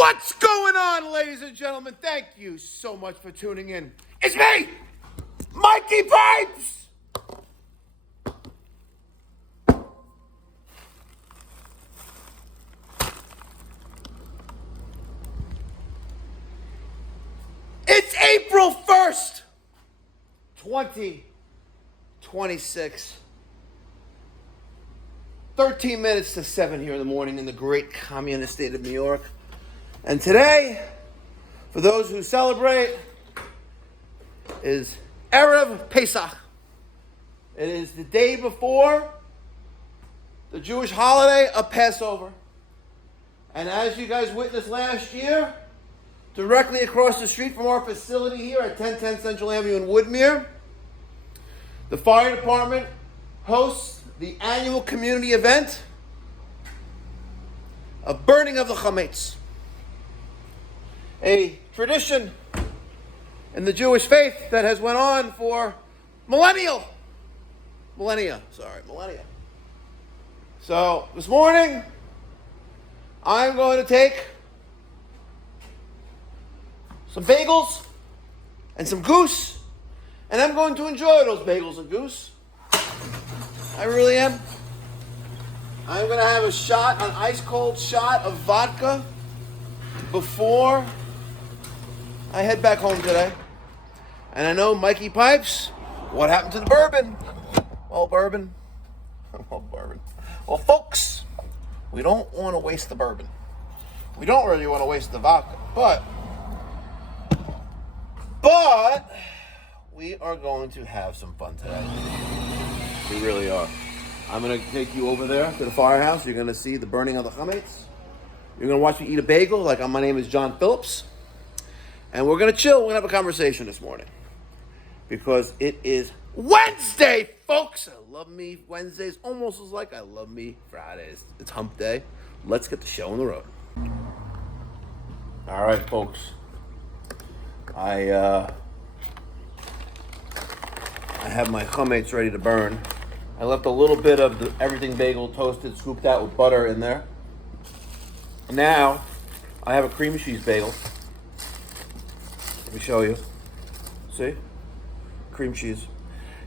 What's going on, ladies and gentlemen? Thank you so much for tuning in. It's me, Mikey Pipes! It's April 1st, 2026. 13 minutes to 7 here in the morning in the great communist state of New York. And today, for those who celebrate, is Erev Pesach. It is the day before the Jewish holiday of Passover. And as you guys witnessed last year, directly across the street from our facility here at 1010 Central Avenue in Woodmere, the fire department hosts the annual community event of burning of the chametz. A tradition in the Jewish faith that has went on for millennia. So this morning, I'm going to take some bagels and some goose, and I'm going to enjoy those bagels and goose. I really am. I'm going to have an ice cold shot of vodka before I head back home today. And I know Mikey Pipes, what happened to the bourbon? Well, bourbon. Well, folks, we don't want to waste the bourbon. We don't really want to waste the vodka. But we are going to have some fun today. We really are. I'm going to take you over there to the firehouse. You're going to see the burning of the chametz. You're going to watch me eat a bagel like my name is John Phillips. And we're going to chill. We're going to have a conversation this morning. Because it is Wednesday, folks. I love me Wednesdays almost as like I love me Fridays. It's hump day. Let's get the show on the road. All right, folks. I have my chametz ready to burn. I left a little bit of the everything bagel toasted, scooped out with butter in there. Now, I have a cream cheese bagel. Let me show you. See? Cream cheese.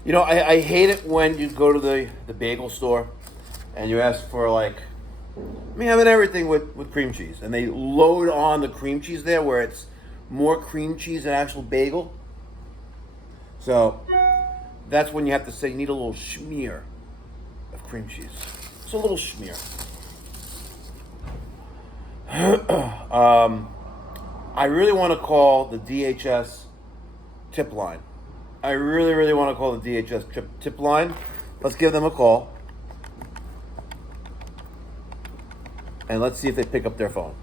You know, I hate it when you go to the bagel store and you ask for like, me having everything with cream cheese. And they load on the cream cheese there where it's more cream cheese than actual bagel. So, that's when you have to say you need a little smear of cream cheese. It's a little smear. I really want to call the DHS tip line. I really want to call the DHS tip line. Let's give them a call. And let's see if they pick up their phone.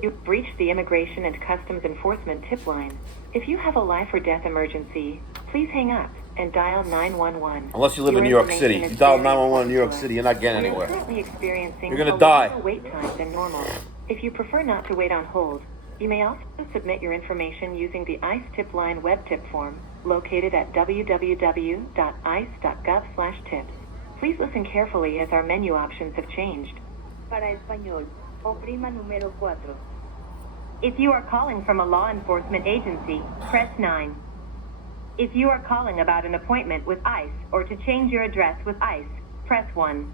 You've reached the Immigration and Customs Enforcement tip line. If you have a life or death emergency, please hang up and dial 911. Unless you live in New York City. If you dial 911 in New York City, you're not getting anywhere. You're currently experiencing You're going to die. longer wait time than normal. If you prefer not to wait on hold, you may also submit your information using the ICE tip line web tip form located at www.ice.gov/tips. Please listen carefully as our menu options have changed. Para español, oprima número 4. If you are calling from a law enforcement agency, press 9. If you are calling about an appointment with ICE or to change your address with ICE, press 1.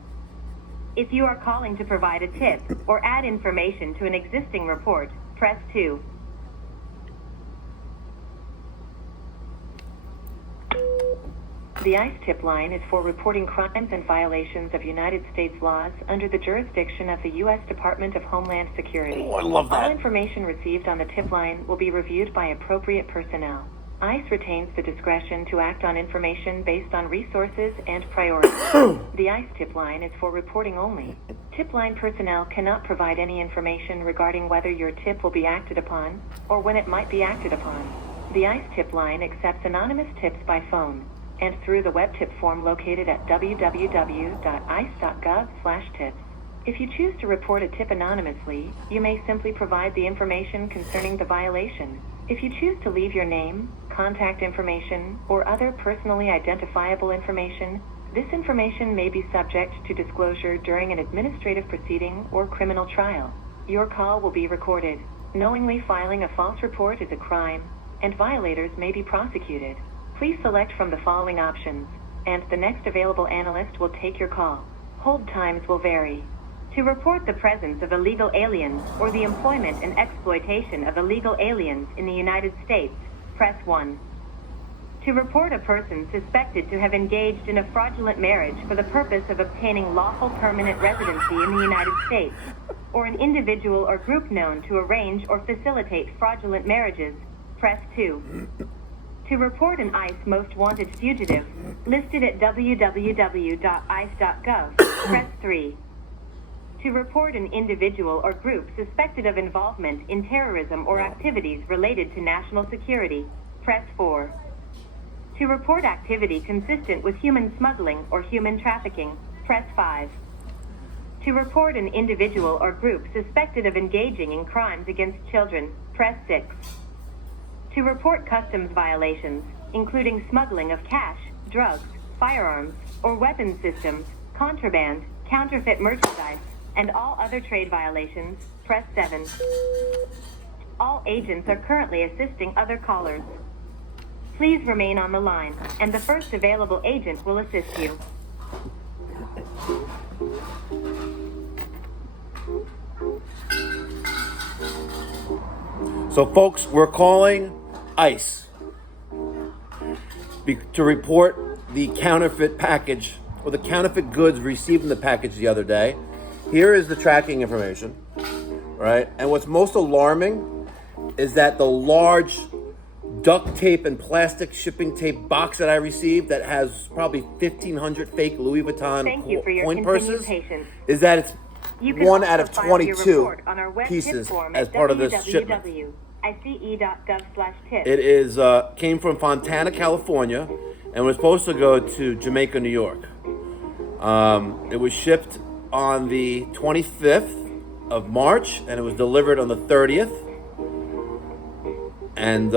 If you are calling to provide a tip or add information to an existing report, press 2. The ICE tip line is for reporting crimes and violations of United States laws under the jurisdiction of the U.S. Department of Homeland Security. Oh, I love that. All information received on the tip line will be reviewed by appropriate personnel. ICE retains the discretion to act on information based on resources and priorities. The ICE tip line is for reporting only. Tip line personnel cannot provide any information regarding whether your tip will be acted upon or when it might be acted upon. The ICE tip line accepts anonymous tips by phone and through the web tip form located at www.ice.gov/tips. If you choose to report a tip anonymously, you may simply provide the information concerning the violation. If you choose to leave your name, contact information, or other personally identifiable information, this information may be subject to disclosure during an administrative proceeding or criminal trial. Your call will be recorded. Knowingly filing a false report is a crime, and violators may be prosecuted. Please select from the following options, and the next available analyst will take your call. Hold times will vary. To report the presence of illegal aliens or the employment and exploitation of illegal aliens in the United States, press 1. To report a person suspected to have engaged in a fraudulent marriage for the purpose of obtaining lawful permanent residency in the United States, or an individual or group known to arrange or facilitate fraudulent marriages, press 2. To report an ICE most wanted fugitive, listed at www.ice.gov, press 3. To report an individual or group suspected of involvement in terrorism or activities related to national security, press 4. To report activity consistent with human smuggling or human trafficking, press 5. To report an individual or group suspected of engaging in crimes against children, press 6. To report customs violations, including smuggling of cash, drugs, firearms, or weapons systems, contraband, counterfeit merchandise, and all other trade violations, press 7. All agents are currently assisting other callers. Please remain on the line, and the first available agent will assist you. So, folks, we're calling ICE to report the counterfeit package or the counterfeit goods received in the package the other day. Here is the tracking information, right? And what's most alarming is that the large duct tape and plastic shipping tape box that I received that has probably 1,500 fake Louis Vuitton coin purses is that it's 1 out of 22 pieces as part of this shipment. It is came from Fontana, California, and was supposed to go to Jamaica, New York. It was shipped on the 25th of March, and it was delivered on the 30th. And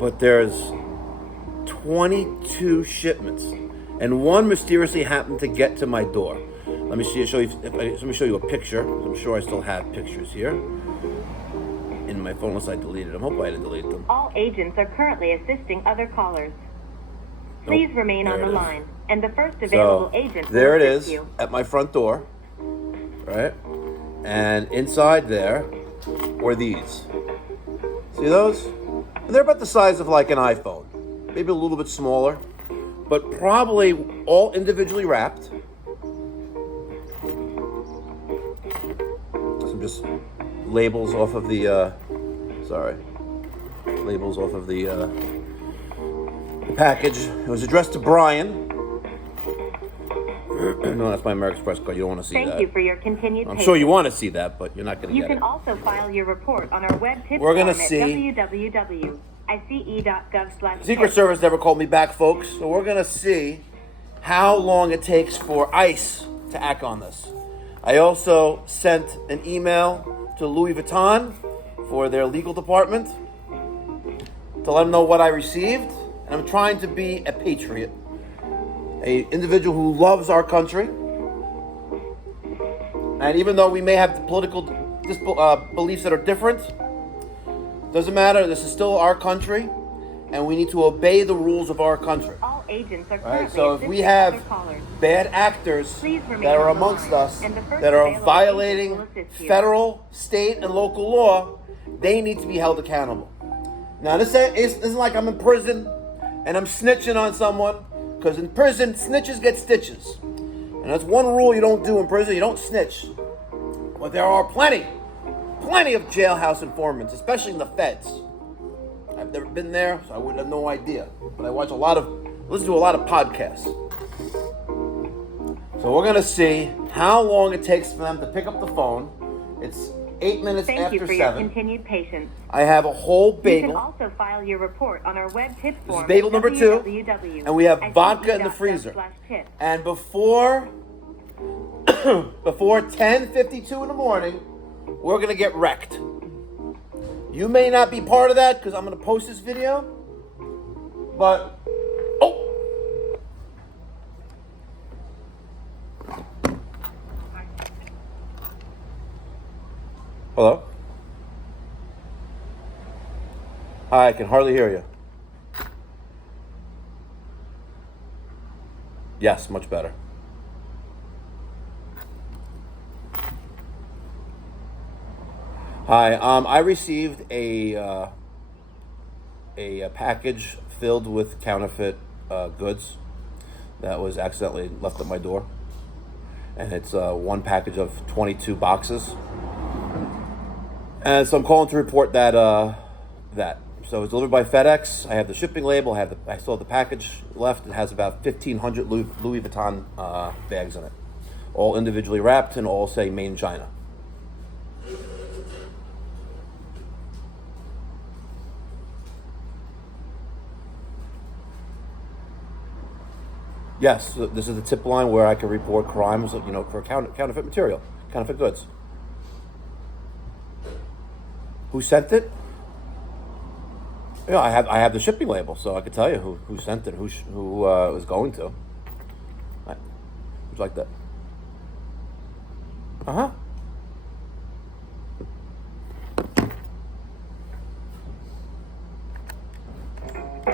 but there's 22 shipments, and one mysteriously happened to get to my door. Let me show you a picture. I'm sure I still have pictures here in my phone unless I deleted them. Hope I didn't delete them. All agents are currently assisting other callers. Please remain on the line, and the first available agent will there it assist is you. at my front door, right? And inside there were these. See those? And they're about the size of like an iPhone, maybe a little bit smaller, but probably all individually wrapped. Some just labels off of the, labels off of the package. It was addressed to Brian. No, that's my American Express card. You don't want to see that. Thank you for your continued I'm patience. sure you want to see that, but you're not going to You get can it. also file your report on our web tip We're gonna form see. at www.ice.gov/tip. Secret Service never called me back, folks. So we're going to see how long it takes for ICE to act on this. I also sent an email to Louis Vuitton for their legal department to let them know what I received. And I'm trying to be a patriot, an individual who loves our country. And even though we may have political beliefs that are different, doesn't matter. This is still our country, and we need to obey the rules of our country. All agents are Right? currently So if we assisting have other callers. bad actors Please remain that are on the amongst line, us, and the first that are available violating agent will assist you. federal, state, and local law, they need to be held accountable. Now, this isn't like I'm in prison and I'm snitching on someone, because in prison, snitches get stitches. And that's one rule you don't do in prison. You don't snitch. But there are plenty of jailhouse informants, especially in the feds. I've never been there, so I would have no idea. But I listen to a lot of podcasts. So we're gonna see how long it takes for them to pick up the phone. It's 8 minutes Thank after you for 7. your continued patience. I have a whole You bagel. can also file your report on our web tip form. This is bagel at number 2, www.ice.gov/tip. and we have vodka in the freezer. And before 10:52 in the morning, we're gonna get wrecked. You may not be part of that because I'm gonna post this video, but Hi, I can hardly hear you. Yes, much better. Hi, I received a package filled with counterfeit goods that was accidentally left at my door, and it's one package of 22 boxes. And so I'm calling to report that So it's delivered by FedEx. I have the shipping label. I still have the package left. It has about 1,500 Louis Vuitton bags in it, all individually wrapped and all say "Made in China." Yes, this is the tip line where I can report crimes, for counterfeit material, counterfeit goods. Who sent it? I have the shipping label, so I can tell you who sent it, who was going to. Would you like that? Uh-huh.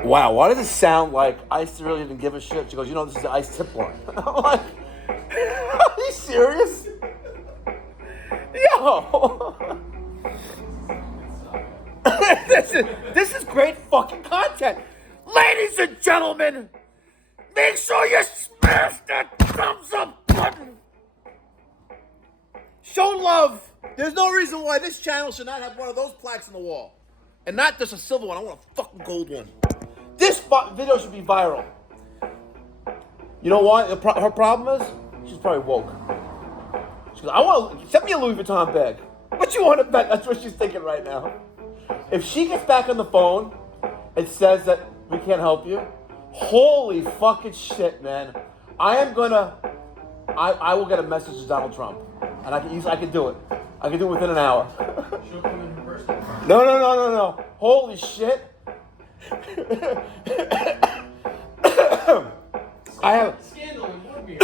Wow, why does it sound like ICE really didn't give a shit? She goes, this is the ICE tip line. I'm like, are you serious? Yo! This is great fucking content. Ladies and gentlemen, make sure you smash that thumbs up button. Show love. There's no reason why this channel should not have one of those plaques on the wall. And not just a silver one, I want a fucking gold one. This video should be viral. You know why? Her problem is, she's probably woke. She goes, send me a Louis Vuitton bag. What you want to bet? That's what she's thinking right now. If she gets back on the phone and says that we can't help you, holy fucking shit, man. I will get a message to Donald Trump. And I can do it. I can do it within an hour. She'll come in person. No. Holy shit. I have Scandal in Woodmere.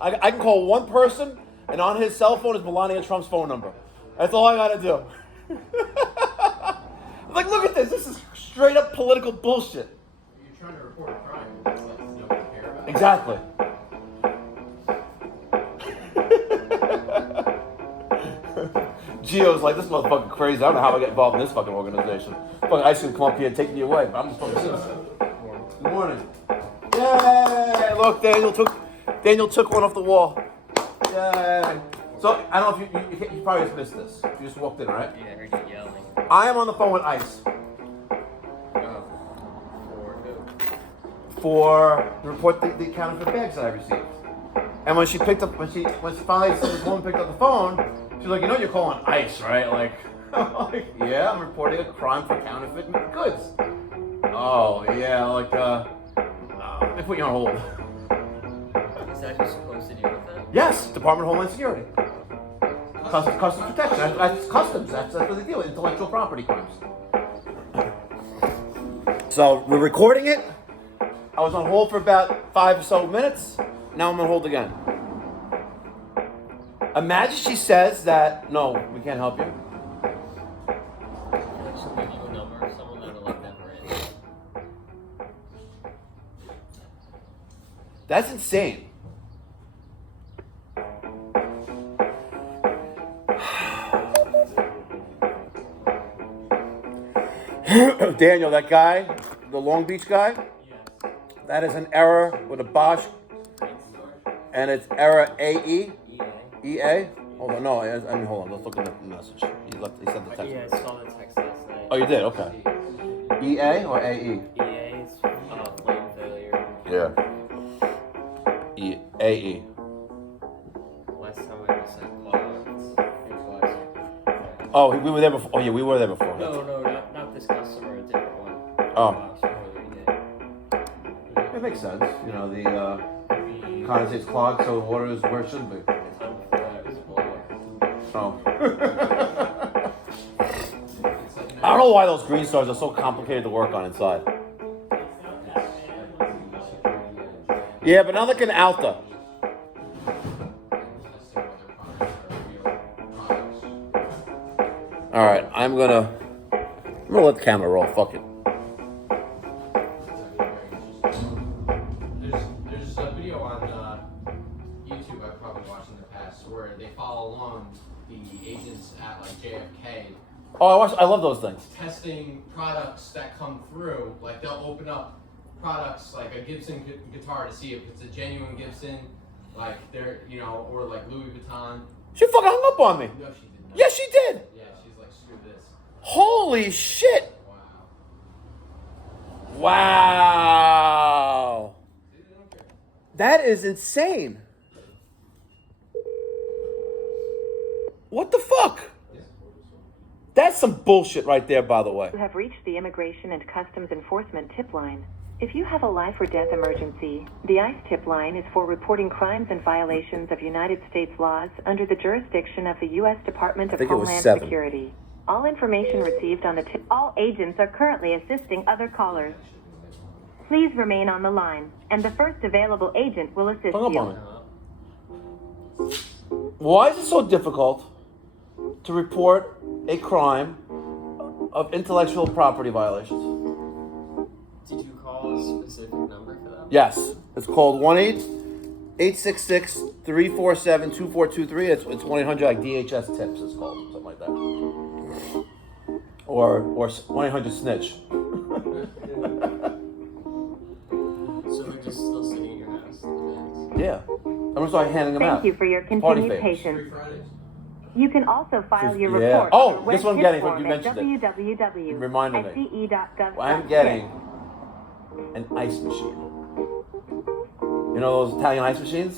I can call one person, and on his cell phone is Melania Trump's phone number. That's all I gotta do. Like, look at this. This is straight up political bullshit. You're trying to report a crime. It's like nobody care about it. Exactly. Gio's like, this motherfucking crazy. I don't know how I get involved in this fucking organization. Fucking ICE can come up here and take me away, but I'm just fucking citizen. Good morning. Yay! Look, Daniel took one off the wall. Yay! So I don't know if you probably just missed this. You just walked in, right? Yeah, I heard you yelling. I am on the phone with ICE for to report the counterfeit bags that I received. And when she finally this woman picked up the phone, she's like, you're calling ICE, right? Like, I'm like, yeah, I'm reporting a crime for counterfeit goods. Oh yeah, like let me put you on hold. Is that who's supposed to deal with that? Yes, Department of Homeland Security. Customs protection. That's customs. That's what they deal with. Intellectual property crimes. So we're recording it. I was on hold for about 5 or so minutes. Now I'm on hold again. Imagine she says that, no, we can't help you. She'll give you a number of someone that'll let them in. That's insane. Daniel, that guy, the Long Beach guy, that is an error with a Bosch, and it's error AE. EA? Hold on, no, hold on, let's look at the message. He sent the text. Yeah, I saw the text last night. Oh, you did? Okay. EA or AE? EA is flame failure. Yeah. AE. Last time I just said clogs. Oh, we were there before. Oh, yeah, we were there before. No, not this customer, a different one. Oh. It makes sense. The condensate's clogged, so the water is where it should be. Oh. I don't know why those green stars are so complicated to work on inside. Yeah, but not like an Alta. All right, I'm gonna I'm gonna let the camera roll. Fuck it. There's a video on YouTube I've probably watched in the past where they follow along the agents at like JFK Oh, I love those things. testing products that come through. Like they'll open up products like a Gibson guitar to see if it's a genuine Gibson, like they're or like Louis Vuitton. She fucking hung up on me. No, she did not. Yes, she did. Yeah, she's like, screw this. Holy shit. Wow. Wow. See, they don't care. That is insane. What the fuck? That's some bullshit right there, by the way. You have reached the Immigration and Customs Enforcement tip line. If you have a life or death emergency, the ICE tip line is for reporting crimes and violations of United States laws under the jurisdiction of the U.S. Department of Homeland Security. All information received on the tip. All agents are currently assisting other callers. Please remain on the line, and the first available agent will assist Hung up you. on me. Why is it so difficult to report a crime of intellectual property violations? Did you call a specific number for that? Yes. It's called 1-866-347-2423. It's 1-800 like DHS tips, it's called. Something like that. Or 1-800 snitch. So they're just still sitting in your house? Yeah. I'm gonna start handing them out. Thank you for your Party continued favors. patience. Free Fridays. You can also file your Yeah. report Oh, on our guess what I'm web getting? tip You form at mentioned it. Reminded me. www.ice.gov. I'm getting an ice machine. You know those Italian ice machines?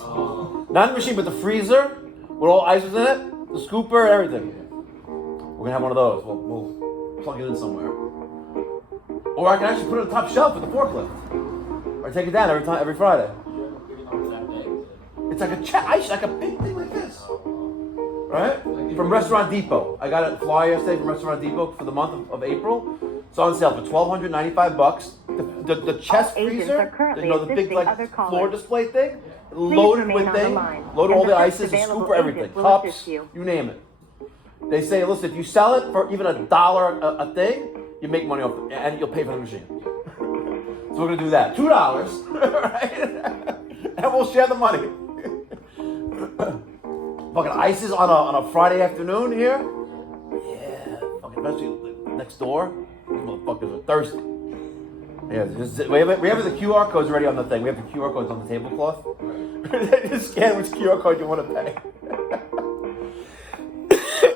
Not the machine, but the freezer with all ices in it, the scooper, everything. We're gonna have one of those. We'll plug it in somewhere. Or I can actually put it on the top shelf with the forklift. Or take it down every Friday. It's like a like a big thing like this. Right? From Restaurant Depot. I got a flyer yesterday from Restaurant Depot for the month of April. It's on sale for $1,295. The chest All agents freezer, are currently the big assisting like other callers. floor display thing, loaded remain with on the things, line, loaded and all the the first ices, the available scooper, everything, agent will cups, assist you. you name it. They say, listen, if you sell it for even $1 a thing, you make money off it, and you'll pay for the machine. So we're gonna do that. $2, right? And we'll share the money. Fucking ices on a Friday afternoon here. Yeah, fucking especially next door. These motherfuckers are thirsty. Yeah, we have the QR codes already on the thing. We have the QR codes on the tablecloth. Just scan which QR code you want to pay.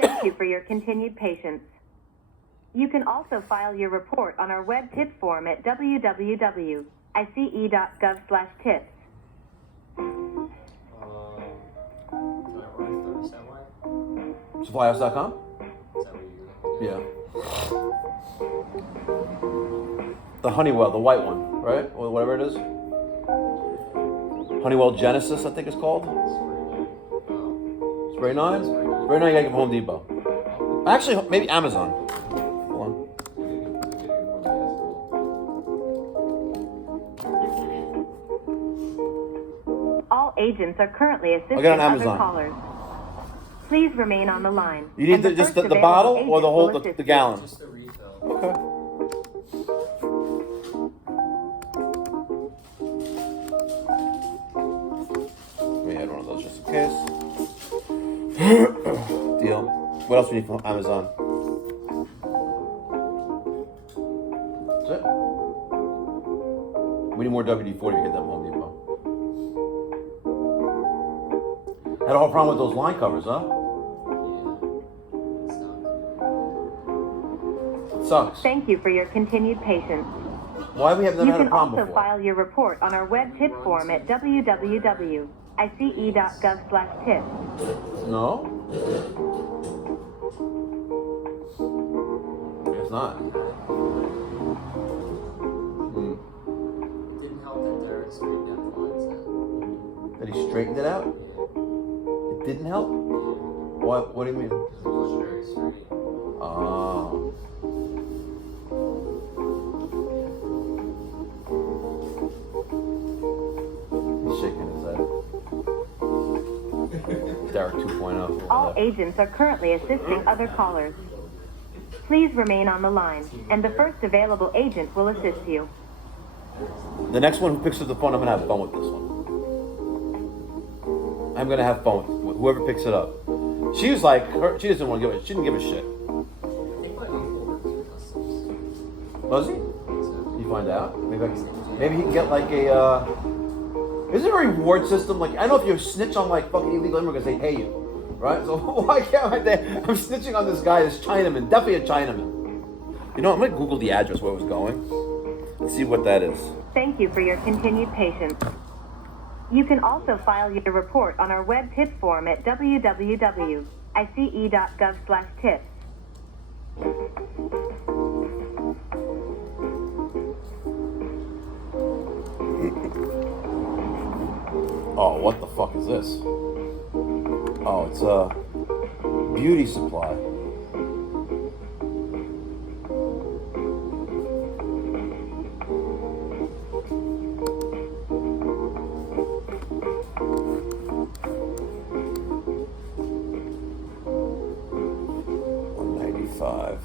Thank you for your continued patience. You can also file your report on our web tip form at www.ice.gov/tips. Supplyhouse.com? Is that what you're Yeah. The Honeywell, the white one, right? Or whatever it is. Honeywell Genesis, I think it's called. Spray 9? Spray 9 you gotta get from Home Depot. Actually, maybe Amazon. Hold on. All agents are currently assisting I'll get on other Amazon. callers. Please remain on the line. You need and the just first the available bottle or agent the whole will the assist you. gallon? Just the refill. Okay. We had one of those just in case. Deal. What else we need from Amazon? That's it. We need more WD-40 to get that from Home Depot. Had a whole problem with those line covers, huh? It sucks. Thank you for your continued patience. Why we have never You had a can problem also before? file your report on our web tip form at www.ice.gov/tips. No? It's not. Hmm. It didn't help that they're straightened out the lines then. That he straightened it out? It didn't help? What do you mean? It was very straight. Oh. He's shaking his head. Derek 2.0. All agents are currently assisting other callers. Please remain on the line, and the first available agent will assist you. The next one who picks up the phone, I'm gonna have fun with this one. I'm gonna have fun with whoever picks it up. She was like, she doesn't want to give it. She didn't give a shit. I think my uncle works for customs. Was he? So, You find out? Maybe he can get like a. Is there a reward system? Like I know if you snitch on like fucking illegal immigrants, they pay you, right? So why can't I'm snitching on this guy, this Chinaman, definitely a Chinaman. You know, I'm gonna Google the address where it was going and see what that is. Thank you for your continued patience. You can also file your report on our web tip form at www.ice.gov/tips. Oh, what the fuck is this? Oh, it's a beauty supply.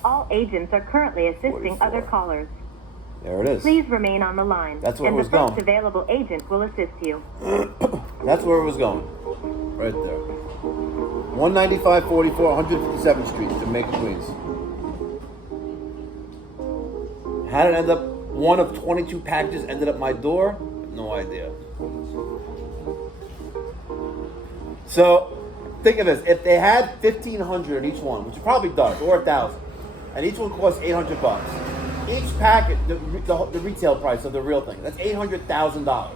All agents are currently assisting 44. other callers. There it is. Please remain on the line, That's where and it was the first going. available agent will assist you. That's where it was going. Right there. 19544, 157th Street, Jamaica, Queens. How did it end up? One of 22 packages ended up my door? No idea. So, think of this. If they had 1,500 in each one, which it probably does, or 1,000, and each one costs $800. Each packet, the retail price of the real thing, that's $800,000.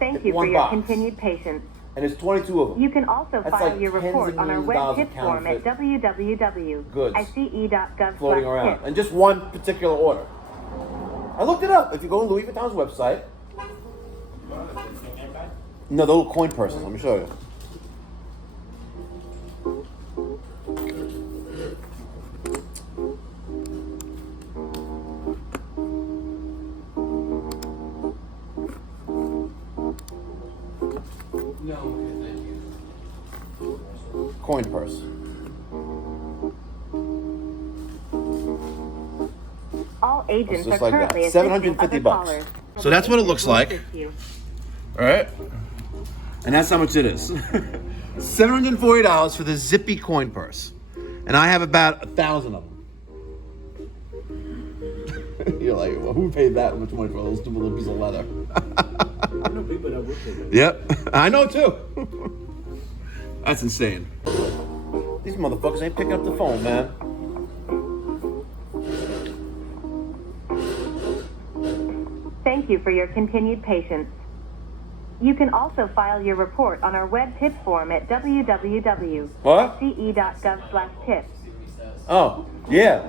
Thank you for One your box. continued patience. And there's 22 of them. You can also That's file like your tens report of on our millions web of tip form at goods www.ice.gov/tips. floating around. And just one particular order. I looked it up. If you go to Louis Vuitton's website. No, the little coin purses. Let me show you. No, okay, thank you. Coin purse. All agents Just are like currently that. assisting 750 other bucks. callers. So that's what it looks like. Assist you. All right. And that's how much it is. $740 for the zippy coin purse. And I have about 1,000 of them. You're like, well, who paid that much money for those two little pieces of leather? I know people that would pay that. Yep, I know too. That's insane. These motherfuckers ain't picking up the phone, man. Thank you for your continued patience. You can also file your report on our web tip form at www.ce.gov/tips. What? See what he says. Oh, yeah.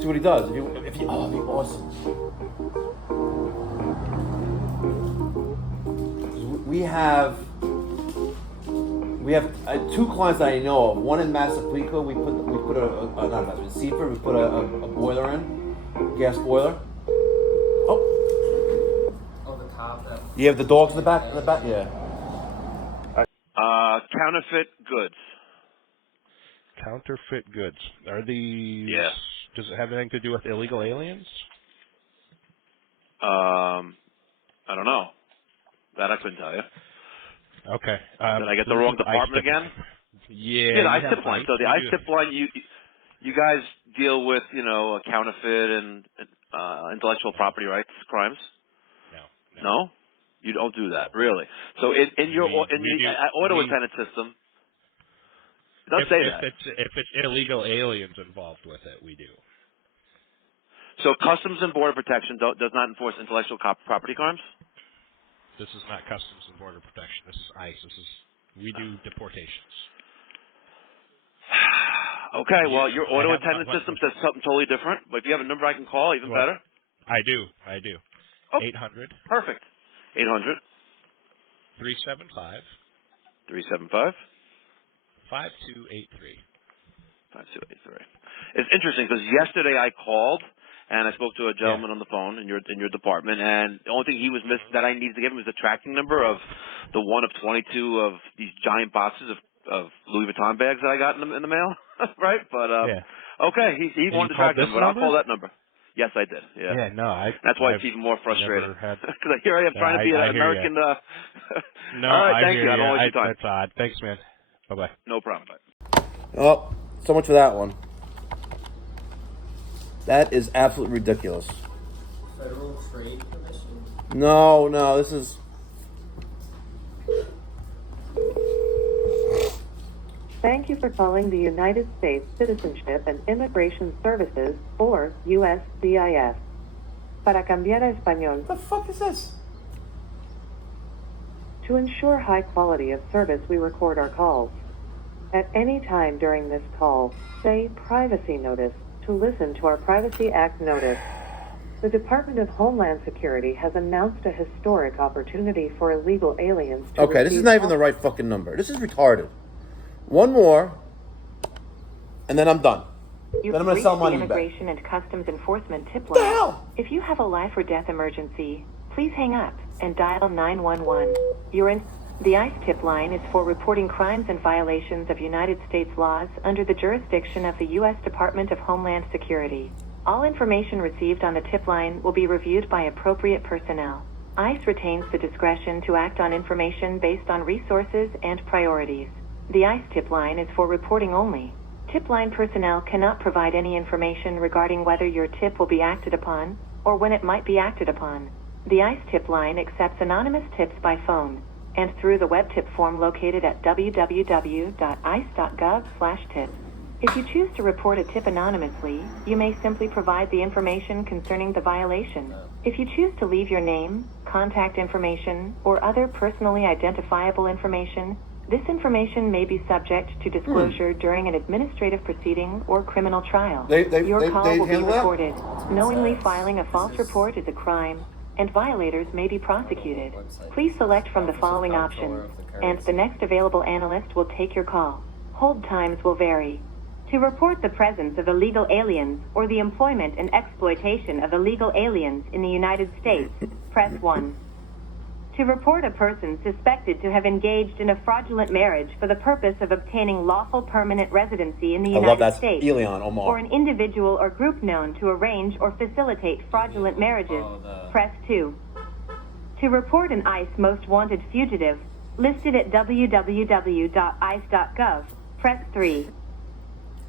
See what he does. If you, oh, that'd be awesome. We have two clients that I know of. One in Massapequa, we put not Massapequa, in Seaford, we put a boiler in, gas boiler. Oh, oh, the cop that. you have the dogs in the back. Yeah. Counterfeit goods. Counterfeit goods. Are these? Yeah. Does it have anything to do with illegal aliens? I don't know. That I couldn't tell you. Okay. Did I get the wrong department again? Yeah. the you ICE have tip line. So the you ICE do. tip line, you guys deal with counterfeit and intellectual property rights crimes. No, you don't do that, really. So in your auto attendant system, it does say that. If it's illegal aliens involved with it, we do. So Customs and Border Protection does not enforce intellectual property crimes? This is not Customs and Border Protection. This is ICE. We do deportations. Okay, well, your auto I have attendant system says something totally different, but if you have a number I can call, even better. I do. Oh, 800. Perfect. 800. 375. 375. 5283. 5283. It's interesting because yesterday I called and I spoke to a gentleman on the phone in your department, and the only thing he was missing that I needed to give him was the tracking number of the one of 22 of these giant boxes of of Louis Vuitton bags that I got in the mail, right? But okay, he wanted to track them, but I'll call that number. Yes, I did. Yeah. Yeah. No, That's why it's even more frustrating. Had... Because here I am trying to be an American. No, all right, thank you. I don't waste your time. That's odd. Thanks, man. Bye-bye. No problem. Bye. Oh, so much for that one. That is absolutely ridiculous. Federal Trade Commission? No, this is... Thank you for calling the United States Citizenship and Immigration Services, or USCIS. Para cambiar a español. What the fuck is this? To ensure high quality of service, we record our calls. At any time during this call, say Privacy Notice to listen to our Privacy Act notice. The Department of Homeland Security has announced a historic opportunity for illegal aliens to Okay, this is not even the right fucking number. This is retarded. One more, and then I'm done. Then I'm going to sell money back. Immigration and Customs Enforcement tip line. What the hell? If you have a life or death emergency, please hang up and dial 911. The ICE tip line is for reporting crimes and violations of United States laws under the jurisdiction of the U.S. Department of Homeland Security. All information received on the tip line will be reviewed by appropriate personnel. ICE retains the discretion to act on information based on resources and priorities. The ICE tip line is for reporting only. Tip line personnel cannot provide any information regarding whether your tip will be acted upon or when it might be acted upon. The ICE tip line accepts anonymous tips by phone and through the web tip form located at www.ice.gov/tips. If you choose to report a tip anonymously, you may simply provide the information concerning the violation. If you choose to leave your name, contact information, or other personally identifiable information, this information may be subject to disclosure during an administrative proceeding or criminal trial. Your call will be recorded. Knowingly filing a false report is a crime, and violators may be prosecuted. Please select from the following options, and the next available analyst will take your call. Hold times will vary. To report the presence of illegal aliens or the employment and exploitation of illegal aliens in the United States, press 1. To report a person suspected to have engaged in a fraudulent marriage for the purpose of obtaining lawful permanent residency in the United States, or an individual or group known to arrange or facilitate fraudulent marriages, press 2. To report an ICE most wanted fugitive, listed at www.ice.gov, press 3.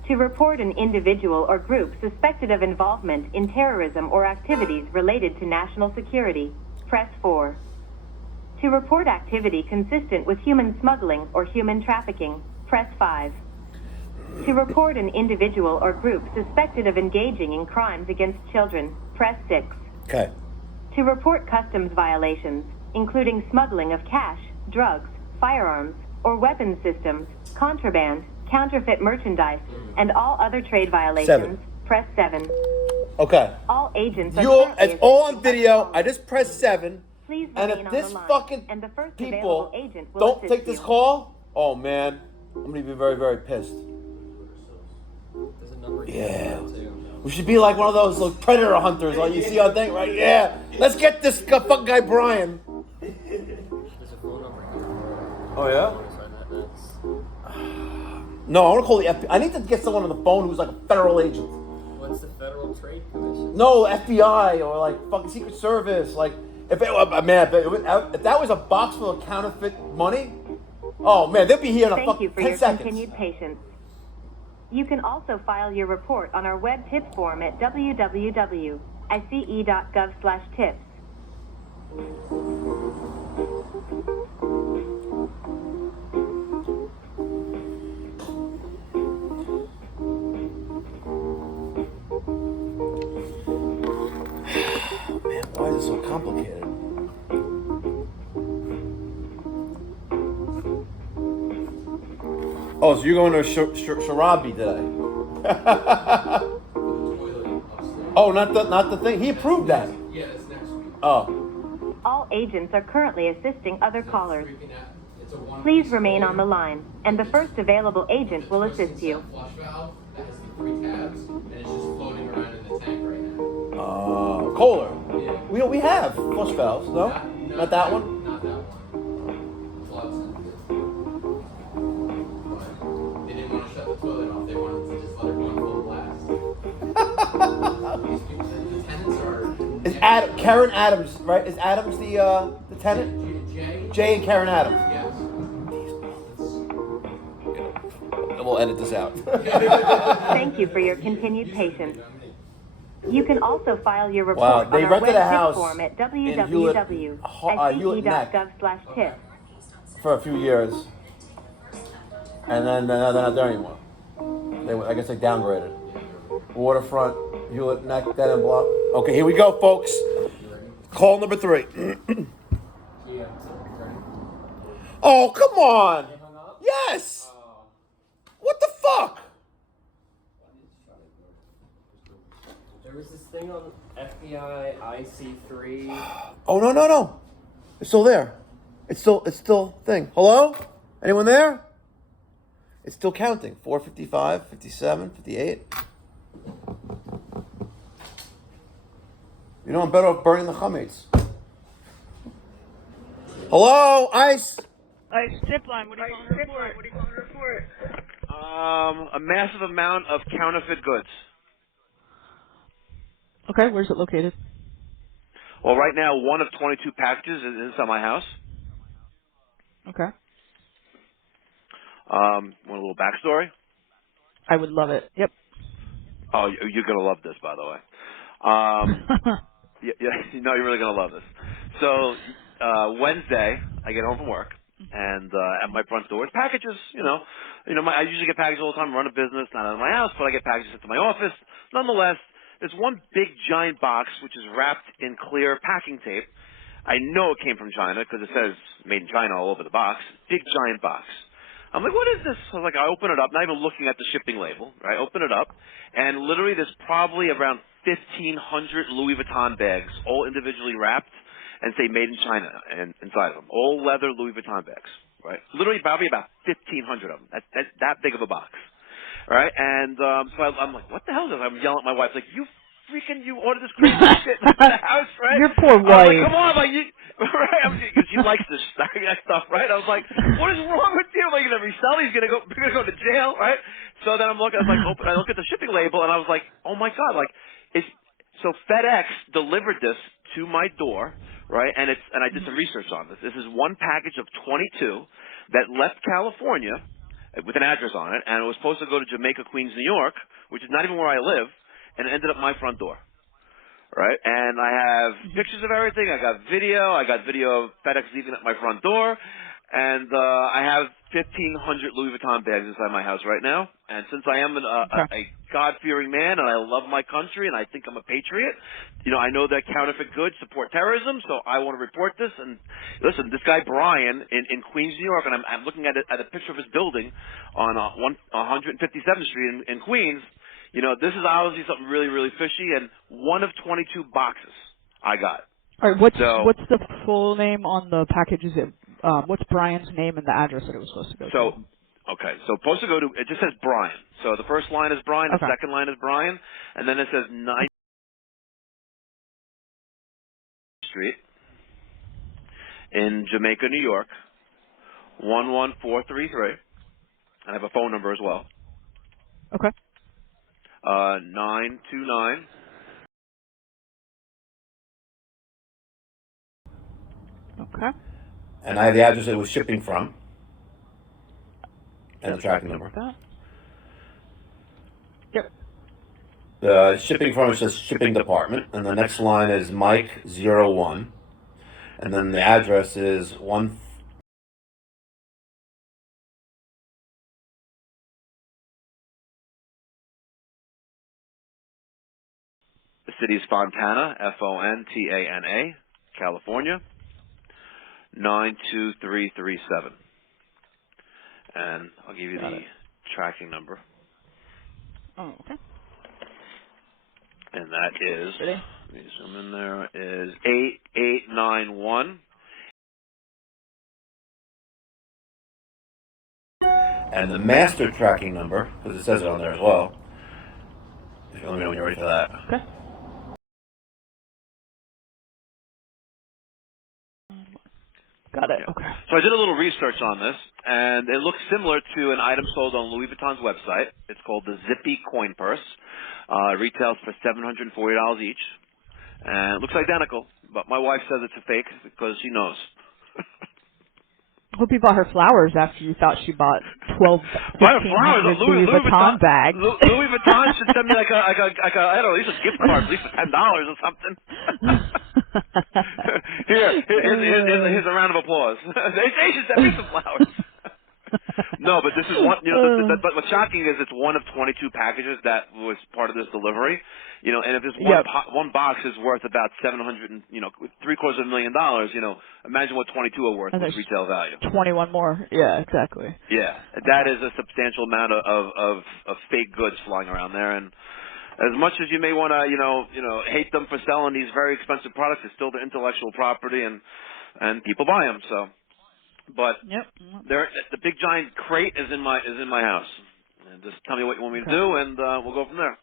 To report an individual or group suspected of involvement in terrorism or activities related to national security, press 4. To report activity consistent with human smuggling or human trafficking, press 5. To report an individual or group suspected of engaging in crimes against children, press 6. Okay. To report customs violations, including smuggling of cash, drugs, firearms, or weapons systems, contraband, counterfeit merchandise, and all other trade violations, press 7. Okay. All agents it's all on video. I just pressed 7. Please and if this fucking people don't take this call, oh man, I'm gonna be very, very pissed. Yeah. We should be like one of those like predator hunters, like you see on thing, right? Yeah. Let's get this fucking guy Brian. Oh yeah? No, I want to call the FBI. I need to get someone on the phone who's like a federal agent. What's the Federal Trade Commission? No, FBI or like fucking Secret Service. Like, if that was a box full of counterfeit money, oh man, they'll be here in a fucking 10 seconds. Thank you for your continued patience. You can also file your report on our web tip form at www.ice.gov/tips. Man, why is it so complicated? Oh, so you're going to Sharabi today? Oh, not the thing. He approved that. Yeah, that's next week. Oh. All agents are currently assisting other callers. Please remain on the line, and the first available agent will assist you. Flush valve that has the 3 tabs, and it's just floating around in the tank right now. Kohler. Yeah. We have flush valves, no? Not that one? Not that one. Flood sensor. The tenants are. Is Karen Adams, right? Is Adams the tenant? Jay? Jay and Karen Adams. Yes. We'll edit this out. Thanke you for your continued patience. You can also file your Wow, report they on our rented a web house form at in Hewlett Neck www.sce.gov/tips. for a few years, and then they're not there anymore. I guess they downgraded. Waterfront, Hewlett Neck, dead end block. Okay, here we go, folks. Call number 3. Oh, come on. Yes. What the fuck? There was this thing on FBI IC3. Oh, no. It's still there. It's still thing. Hello? Anyone there? It's still counting. 455, 57, 58. You know, I'm better off burning the chametz. Hello, ICE? ICE tip line, what are you calling to report? A massive amount of counterfeit goods. Okay, where's it located? Well, right now, one of 22 packages is inside my house. Okay. Want a little backstory? I would love it. Yep. Oh, you're going to love this, by the way. Yeah, you know you're really going to love this. So, Wednesday, I get home from work, and at my front door, it's packages, I usually get packages all the time, run a business, not out of my house, but I get packages into my office. Nonetheless, there's one big giant box, which is wrapped in clear packing tape. I know it came from China, because it says made in China all over the box. Big giant box. I'm like, what is this? I was like, I open it up, not even looking at the shipping label, right? Open it up, and literally there's probably around 1,500 Louis Vuitton bags, all individually wrapped, and say made in China and inside of them. All leather Louis Vuitton bags, right? Literally probably about 1,500 of them. That's that big of a box, right? And so I'm like, what the hell is this? I'm yelling at my wife, like, you ordered this crazy shit in the house, right? Your poor I was wife. like, come on, like, right? Because she likes this stuff, right? I was like, what is wrong with you? Like, you're gonna resell? We're gonna go to jail, right? So then I look at the shipping label, and I was like, oh my god, like, so FedEx delivered this to my door, right? And I did some research on this. This is one package of 22 that left California with an address on it, and it was supposed to go to Jamaica, Queens, New York, which is not even where I live, and it ended up my front door. Right? And I have pictures of everything. I got video of FedEx leaving at my front door. And I have 1,500 Louis Vuitton bags inside my house right now. And since I am a God-fearing man and I love my country and I think I'm a patriot, I know that counterfeit goods support terrorism, so I want to report this. And listen, this guy Brian in Queens, New York, and I'm looking at a picture of his building on 157th Street in Queens. This is obviously something really, really fishy, and one of 22 boxes I got. All right, what's the full name on the package? Is it what's Brian's name and the address that it was supposed to go to? Supposed to go to, it just says Brian. So the first line is Brian, okay. The second line is Brian, and then it says 9th Street in Jamaica, New York, 11433. I have a phone number as well. Okay. 929. Okay. And I have the address it was shipping from. And the tracking number. Yep. The shipping from it says shipping department. And the next line is Mike01. And then the address is 1. The city is Fontana, Fontana, California, 92337. And I'll give you the tracking number. Oh, okay. And that is, ready? let me zoom in there, is 8891. And the master tracking number, because it says it on there as well. If you let me know when you're ready for that. Okay. Got it. Yeah. Okay. So I did a little research on this, and it looks similar to an item sold on Louis Vuitton's website. It's called the Zippy Coin Purse. It retails for $740 each, and it looks identical. But my wife says it's a fake because she knows. Hope you bought her flowers after you thought she bought 1,500 Louis Vuitton bags. Louis Vuitton should send me like a I don't know, at least a gift card, at least for $10 or something. Here's a round of applause. They should send me some flowers. No, but this is one. You know, but what's shocking is it's one of 22 packages that was part of this delivery. You know, and if this one box is worth about $700, $750,000, you know, imagine what 22 are worth with retail value. 21 more. Yeah, exactly. Yeah, that is a substantial amount of fake goods flying around there, and as much as you may want to, hate them for selling these very expensive products, it's still their intellectual property, and people buy them. So, but the big giant crate is in my house. And just tell me what you want me to do, and we'll go from there.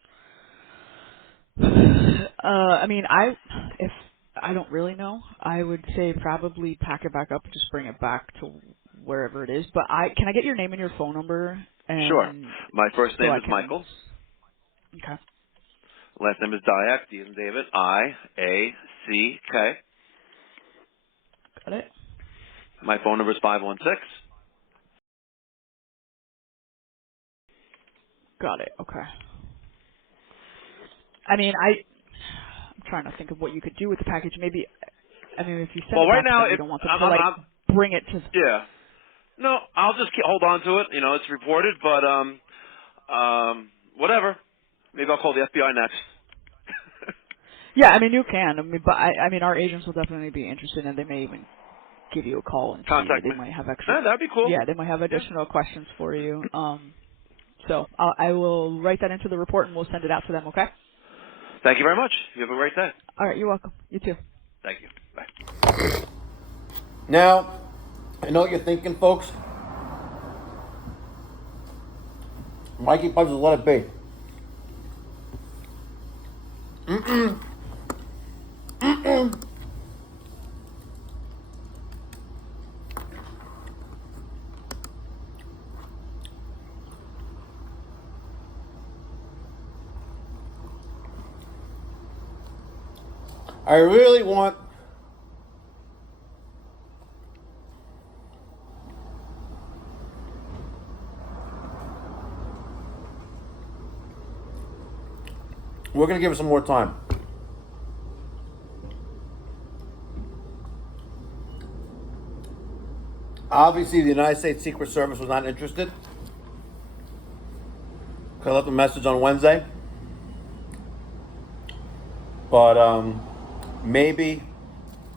I mean, if I don't really know, I would say probably pack it back up, just bring it back to wherever it is. But can I get your name and your phone number? And sure. My first name is Michael. Okay. Last name is Diak, D as in David, I-A-C-K. Got it. My phone number is 516. Got it. Okay. I mean, I'm trying to think of what you could do with the package. Maybe, I mean, if you send it right back now, to them, you don't want them to bring it to. Yeah. No, I'll just hold on to it. You know, it's reported, but whatever. Maybe I'll call the FBI next. Yeah, I mean, you can. I mean, but I mean, our agents will definitely be interested, and they may even give you a call and contact me. They might have extra. Yeah, that'd be cool. Yeah, they might have additional questions for you. So I will write that into the report, and we'll send it out to them. Okay. Thank you very much. You have a great day. All right, you're welcome. You too. Thank you. Bye. Now, I know what you're thinking, folks. Mikey Pipes will let it be. I really want we're going to give it some more time. Obviously, the United States Secret Service was not interested. I left a message on Wednesday. But maybe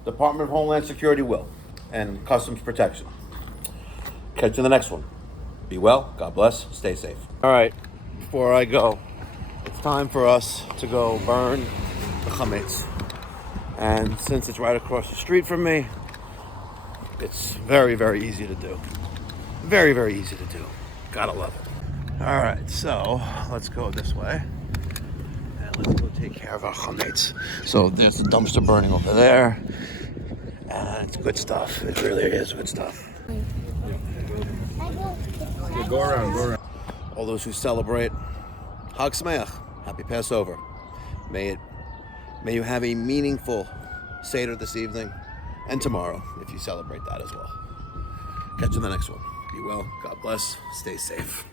Department of Homeland Security will, and Customs Protection. Catch you in the next one. Be well, God bless, stay safe. All right, before I go, it's time for us to go burn the chametz. And since it's right across the street from me, it's very, very easy to do. Very, very easy to do. Gotta love it. All right, so let's go this way. Let's go take care of our chametz. So there's the dumpster burning over there. And it's good stuff. It really is good stuff. Go around. All those who celebrate, Hag Sameach, happy Passover. May you have a meaningful Seder this evening and tomorrow if you celebrate that as well. Catch you in the next one. Be well, God bless, stay safe.